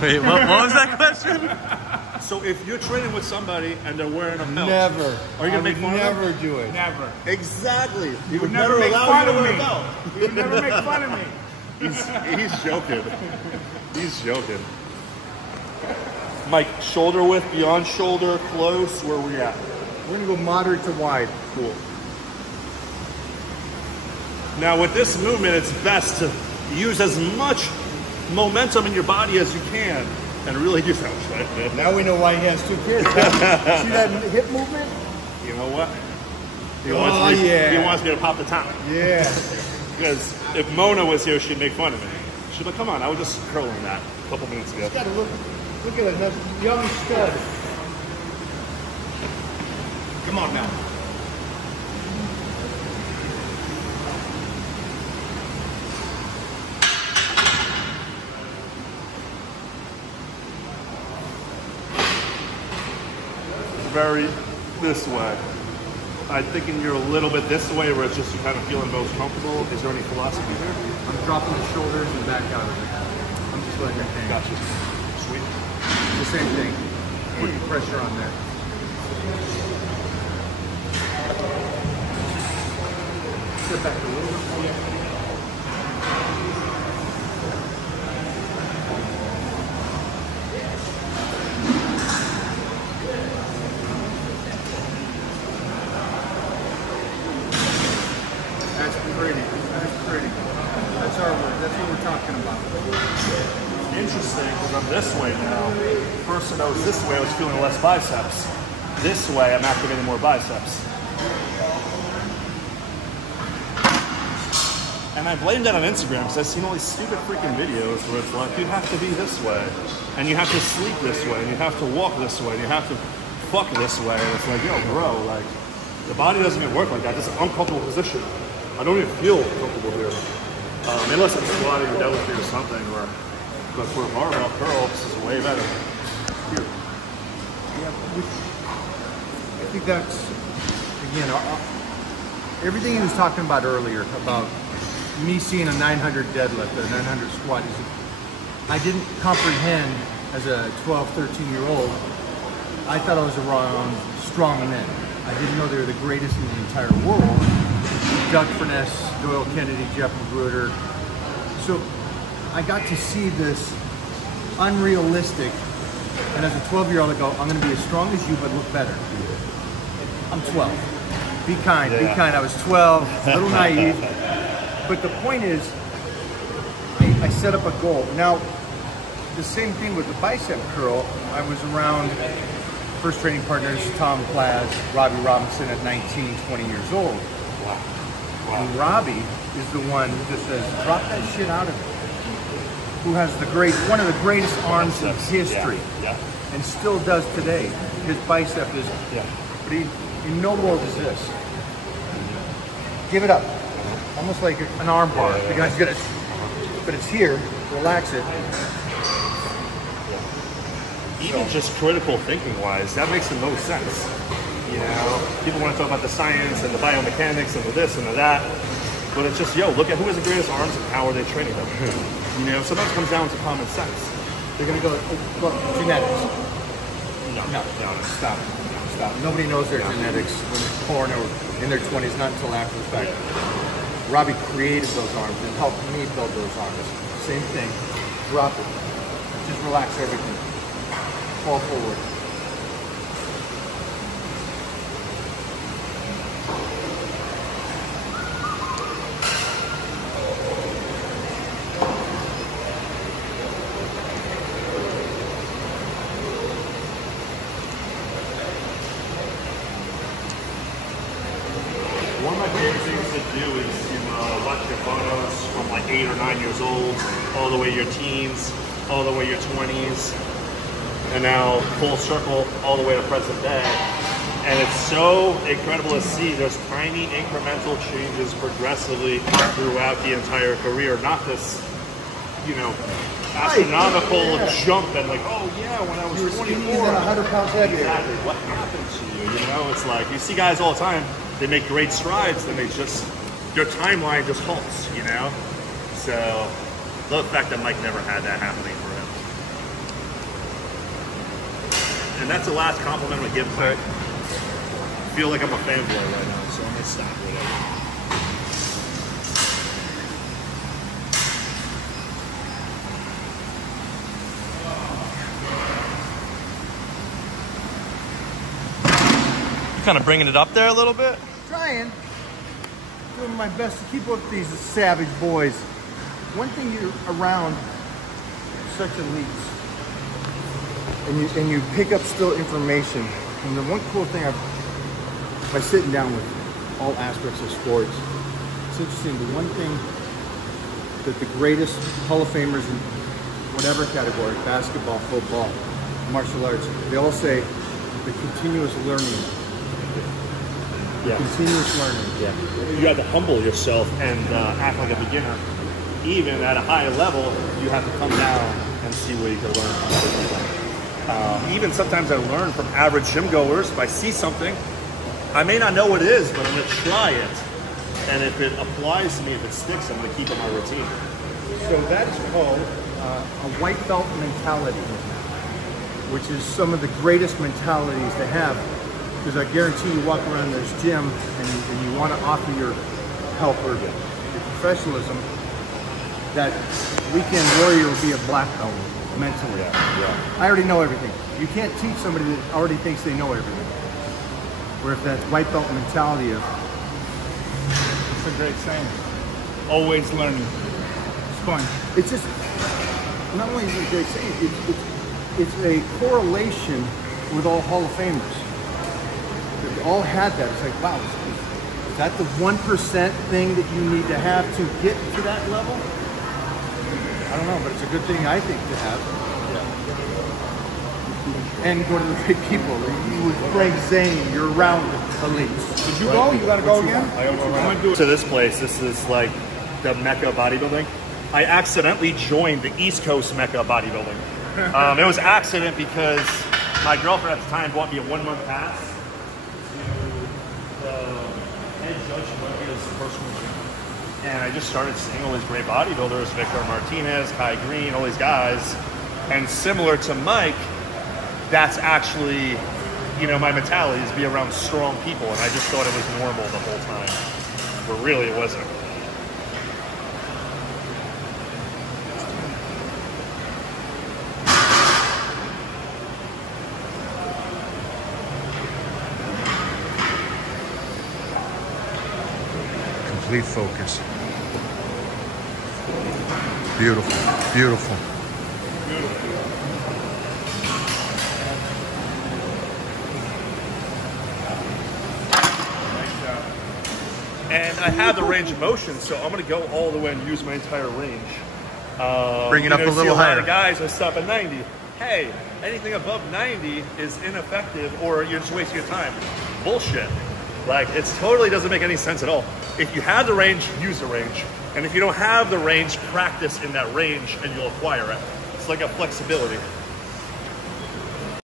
Wait, what was that question? So if you're training with somebody and they're wearing a belt, never. Are you gonna make fun of them? Never do it. Never. Exactly. You would never make fun of me. Belt. You would never make fun of me. He's joking. He's joking. Mike, shoulder width, beyond shoulder, close. Where are we at? We're gonna go moderate to wide. Cool. Now with this movement, it's best to use as much momentum in your body as you can and really just right. Now we know why he has 2 kids. Huh? See that hip movement? You know what? He wants me to pop the top. Yeah. Because if Mona was here, she'd make fun of me. She'd be like, come on, I was just curling that a couple minutes ago. You gotta look at that young stud. Come on now. Very this way. I'm thinking you're a little bit this way where it's just you kind of feeling most comfortable. Is there any philosophy here? I'm dropping the shoulders and back out of it. I'm just letting it hang. Gotcha. Sweet. The same thing. Putting pressure on there. Step back a little bit. Yeah. Interesting, because I'm this way now. First when I was this way, I was feeling less biceps. This way, I'm activating more biceps. And I blame that on Instagram, because I've seen all these stupid freaking videos where it's like, you have to be this way, and you have to sleep this way, and you have to walk this way, and you have to fuck this way. And it's like, yo, bro, like, the body doesn't even work like that. This is an uncomfortable position. I don't even feel comfortable here. Unless I'm squatting or deadlifting or something, but for a barbell curl, this is way better. Here. Yeah, I think that's, again, everything he was talking about earlier about me seeing a 900 deadlift, a 900 squat, I didn't comprehend as a 12, 13-year-old. I thought I was around strong men. I didn't know they were the greatest in the entire world. Doug Furness, Doyle Kennedy, Jeff Magruder. So I got to see this unrealistic, and as a 12-year-old I go, I'm going to be as strong as you but look better. I'm 12. Be kind, be kind. I was 12, a little naive. But the point is, I set up a goal. Now, the same thing with the bicep curl. I was around first training partners, Tom Plaz, Robbie Robinson at 19, 20 years old. Wow. And Robbie is the one who just says, drop that shit out of it. Who has one of the greatest arms in history, and still does today. His bicep is, but in no world is this. Give it up. Almost like an arm bar. The guy's gonna, but it's here, relax it. Even just critical thinking wise, that makes the most sense. You know, people want to talk about the science and the biomechanics and the this and the that, but it's just, yo, look at who has the greatest arms and how are they training them. You know, sometimes it comes down to common sense. They're gonna go, look, genetics. No, stop. Nobody knows their genetics when they're born or in their 20s, not until after the fact. Robbie created those arms and helped me build those arms. Same thing, drop it. Just relax everything. Fall forward. One of my favorite things to do is watch your photos from like 8 or 9 years old, all the way your teens, all the way your 20s, and now full circle all the way to present day. And it's so incredible to see there's tiny incremental changes progressively throughout the entire career, not this, you know, astronomical jump and like, oh yeah, when I was 24, 100 pounds heavier. Exactly, what happened to you? You know, it's like, you see guys all the time, they make great strides, then they just, their timeline just halts, you know? So, love the fact that Mike never had that happening for him. And that's the last compliment I'm gonna give Mike. I feel like I'm a fanboy right now, so I'm gonna stop with it. Kind of bringing it up there a little bit. Trying. Doing my best to keep up with these savage boys. One thing you're around such elites, and you pick up still information. And the one cool thing by sitting down with all aspects of sports, it's interesting. The one thing that the greatest Hall of Famers in whatever category, basketball, football, martial arts, they all say the continuous learning. Yeah. Continuous learning. Yeah. You have to humble yourself and act like a beginner. Even at a high level, you have to come down and see where you can learn. Even sometimes I learn from average gym goers. If I see something, I may not know what it is, but I'm going to try it. And if it applies to me, if it sticks, I'm going to keep it in my routine. So that's called a white belt mentality, which is some of the greatest mentalities to have. Because I guarantee you walk around this gym and you want to offer your help or your professionalism, that weekend warrior will be a black belt mentally. Yeah. I already know everything. You can't teach somebody that already thinks they know everything. Where if that white belt mentality of... It's a great saying. Always learning. Sponge. It's just, not only is it a great saying, it's a correlation with all Hall of Famers. They all had that. It's like, wow, is that the 1% thing that you need to have to get to that level? I don't know, but it's a good thing, I think, to have. Yeah. And go to the right people. You with Frank Zane, you're around the elites. Did you go? You gotta go again? I'm gonna do it. To this place, this is like the Mecca bodybuilding. I accidentally joined the East Coast Mecca bodybuilding. It was accident because my girlfriend at the time bought me a 1-month pass to the head judge of Olympia's personal gym. And I just started seeing all these great bodybuilders, Victor Martinez, Kai Green, all these guys. And similar to Mike, that's actually, you know, my mentality is be around strong people. And I just thought it was normal the whole time. But really it wasn't. Complete focus. Beautiful, beautiful. And I have the range of motion, so I'm going to go all the way and use my entire range. Bring it up a little higher. A lot of guys will stop at 90. Hey, anything above 90 is ineffective, or you're just wasting your time. Bullshit. Like, it totally doesn't make any sense at all. If you have the range, use the range. And if you don't have the range, practice in that range and you'll acquire it. It's like a flexibility.